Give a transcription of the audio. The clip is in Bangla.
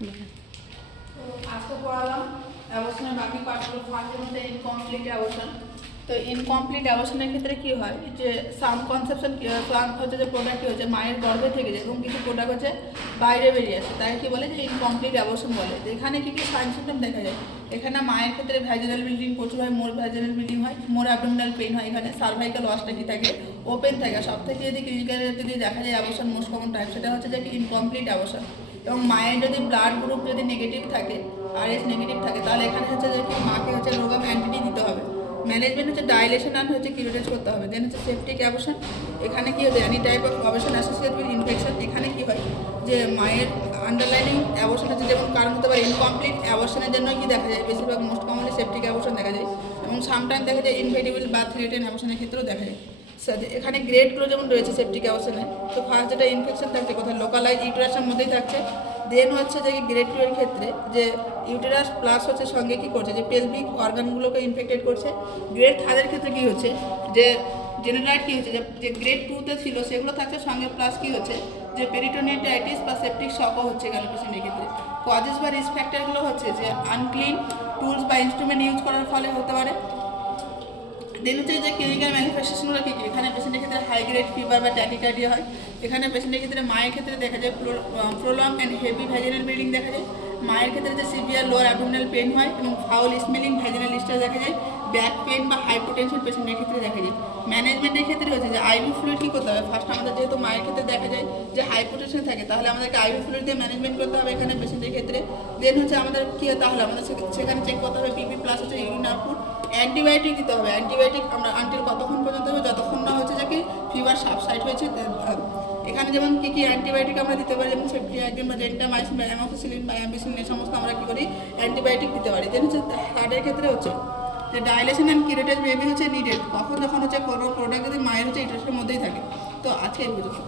তো আজকে পড়ালাম অ্যাবর্শনের বাকি পার্টগুলো। ফার্স্টের মধ্যে ইনকমপ্লিট অ্যাবর্শন। তো ইনকমপ্লিট অ্যাবর্শনের ক্ষেত্রে কী হয় যে সাম কনসেপশন হচ্ছে যে প্রোডাক্ট কী হচ্ছে মায়ের গর্ভে থেকে যায় এবং কিছু প্রোডাক্ট হচ্ছে বাইরে বেরিয়ে আসে, তাই কী বলে যে ইনকমপ্লিট অ্যাবর্শন বলে। তো এখানে কী কী সাইন সিমটম দেখা যায়, এখানে মায়ের ক্ষেত্রে ভ্যাজিনাল ব্লিডিং প্রচুর হয়, মোর ভ্যাজিনাল ব্লিডিং হয়, মোর অ্যাবডোমিনাল পেইন হয়, এখানে সার্ভাইকাল ওয়াসটা কি থাকে ওপেন থাকে। সব থেকে যদি ক্লিনিক্যাল যদি দেখা যায় অ্যাবর্শন মোস্ট কমন টাইপ সেটা হচ্ছে যে ইনকমপ্লিট অ্যাবর্শন। এবং মায়ের যদি ব্লাড গ্রুপ যদি নেগেটিভ থাকে, আরএস নেগেটিভ থাকে, তাহলে এখানে হচ্ছে যে কি মাকে হচ্ছে রোগাম অ্যান্টিটি দিতে হবে। ম্যানেজমেন্ট হচ্ছে ডাইলেশন অ্যান্ড হচ্ছে কিউরেজ করতে হবে। দেন হচ্ছে সেপটিক অ্যাবর্শন। এখানে কি হচ্ছে any type of abortion associated with infection. এখানে কি হয় যে মায়ের আন্ডারলাইনিং অ্যাবর্শন হচ্ছে যেমন কারণ হতে পারে ইনকমপ্লিট অ্যাবর্শনের জন্য কি দেখা যায় বেশিরভাগ মোস্ট কমনলি সেপটিক অ্যাবর্শন দেখা যায় এবং সামটাইম দেখা যায় ইনভেটিবল বা থ্রেটেন অ্যাবর্শনের ক্ষেত্রেও দেখা যায়। এখানে গ্রেডগুলো যেমন রয়েছে সেপটিক অ্যাবর্শনে। তো ফার্স্ট যেটা ইনফেকশন থাকছে কোথায় লোকালাইজ ইউটেরাসের মধ্যেই থাকছে। দেন হচ্ছে যে গ্রেড 2 এর ক্ষেত্রে যে ইউটেরাস প্লাস হচ্ছে সঙ্গে কী করছে যে পেলভিক অর্গানগুলোকে ইনফেক্টেড করছে। গ্রেড 3 এর ক্ষেত্রে কী হচ্ছে যে জেনারেলাইট কী হচ্ছে যে গ্রেড 2-তে ছিল সেগুলো থাকছে সঙ্গে প্লাস কী হচ্ছে যে পেরিটোনিয়াইটিস বা সেপটিক শকও হচ্ছে গেল পেশেন্টের ক্ষেত্রে। কজেস বা রিস্ক ফ্যাক্টরগুলো হচ্ছে যে আনক্লিন টুলস বা ইনস্ট্রুমেন্ট ইউজ করার ফলে হতে পারে। দেন হচ্ছে যে ক্লিনিক্যাল ম্যানিফেস্টেশনগুলো কী কী, এখানে পেশেন্টের ক্ষেত্রে হাই গ্রেড ফিভার বা ট্যাকিকার্ডিয়া হয়। এখানে পেশেন্টের ক্ষেত্রে মায়ের ক্ষেত্রে দেখা যায় prolong and heavy vaginal bleeding দেখা যায়। মায়ের ক্ষেত্রে যে সিভিয়ার লোয়ার অ্যাবডোমিনাল পেন হয় এবং ফাউল স্মেলিং ভ্যাজিনাল ডিসচার্জ দেখা যায়। ব্যাক পেন বা হাইপোটেনশন পেশেন্টের ক্ষেত্রে দেখা যায়। ম্যানেজমেন্টের ক্ষেত্রে হচ্ছে যে আইভি ফ্লুইড কী করতে হবে, ফার্স্ট আমাদের যেহেতু মায়ের ক্ষেত্রে দেখা যায় যে হাইপোটেনশন থাকে তাহলে আমাদেরকে আইভি ফ্লুইড দিয়ে ম্যানেজমেন্ট করতে হবে এখানে পেশেন্টের ক্ষেত্রে। দেন হচ্ছে আমাদের কী হয় তাহলে আমাদের সেখানে চেক করতে হবে বিপি প্লাস হচ্ছে ইউরিন আউটপুট। অ্যান্টিবায়োটিক দিতে হবে। অ্যান্টিবায়োটিক আমরা আনটিল কতক্ষণ পর্যন্ত হবে যতক্ষণ না হচ্ছে যে কি ফিভার সাবসাইড হয়েছে। এখানে যেমন কী কী অ্যান্টিবায়োটিক আমরা দিতে পারি যেমন সেফট্রিয়াজিন বা জেন্টামাইসিন বা অ্যামোক্সিসিলিন বা অ্যাম্বিসিলিন এই সমস্ত আমরা কী করি অ্যান্টিবায়োটিক দিতে পারি। দেন হচ্ছে হার্টের ক্ষেত্রে হচ্ছে যে ডাইলেশন অ্যান্ড কিউরেটেজ বেবি হচ্ছে নিডেড কখন যখন হচ্ছে কোনো প্রোডাক্ট যদি মায়ের হচ্ছে ইন্টারেস্টের মধ্যেই থাকে। তো আজকে এই পর্যন্ত।